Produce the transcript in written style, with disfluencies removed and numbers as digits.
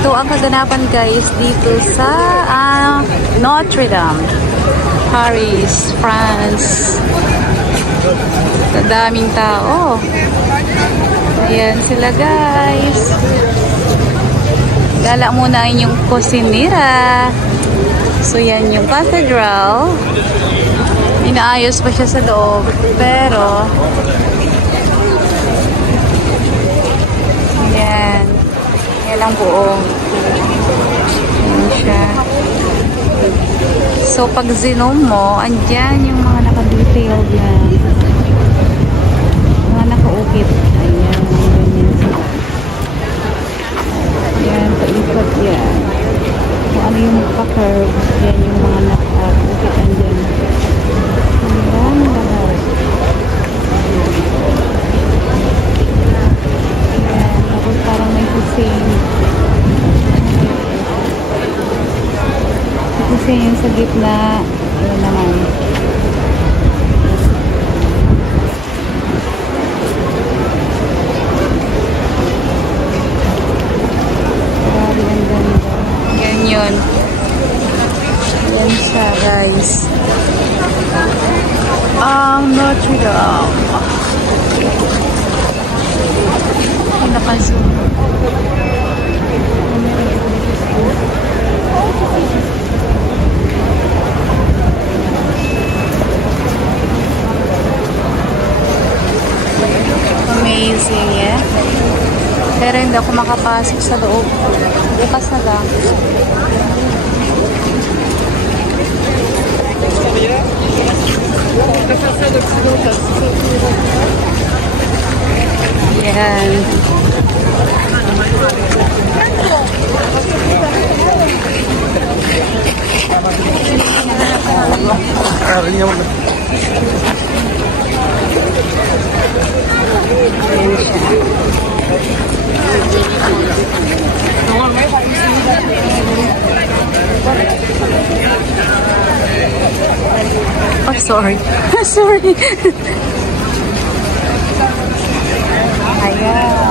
Ito ang kaganapan guys dito sa Notre Dame, Paris, France. Daming tao. Ayan sila guys. Gala muna ang inyong kusinira. So yan yung cathedral. Inaayos pa siya sa loob. Pero yan. Yan ang buong. Yan siya. So pag zoom mo, andyan yung mga naka-detailed na mga naka-ukit. Ayan. Yan, paikot yan. Kung ano yung pa-curve, yan yung mga naka-ukit andyan. Ayan, lahat. Ayan, tapos parang may kusing. Kusing yung sa gitna. Ayan naman. Yan yun. Yan siya guys. Ang Notre Dame. Naka-zoom. Amazing, yeah? Pero hindi ako makapasok sa loob. Bukas na lang. Yan. Ayan siya. Oh, sorry. Sorry. Ayan.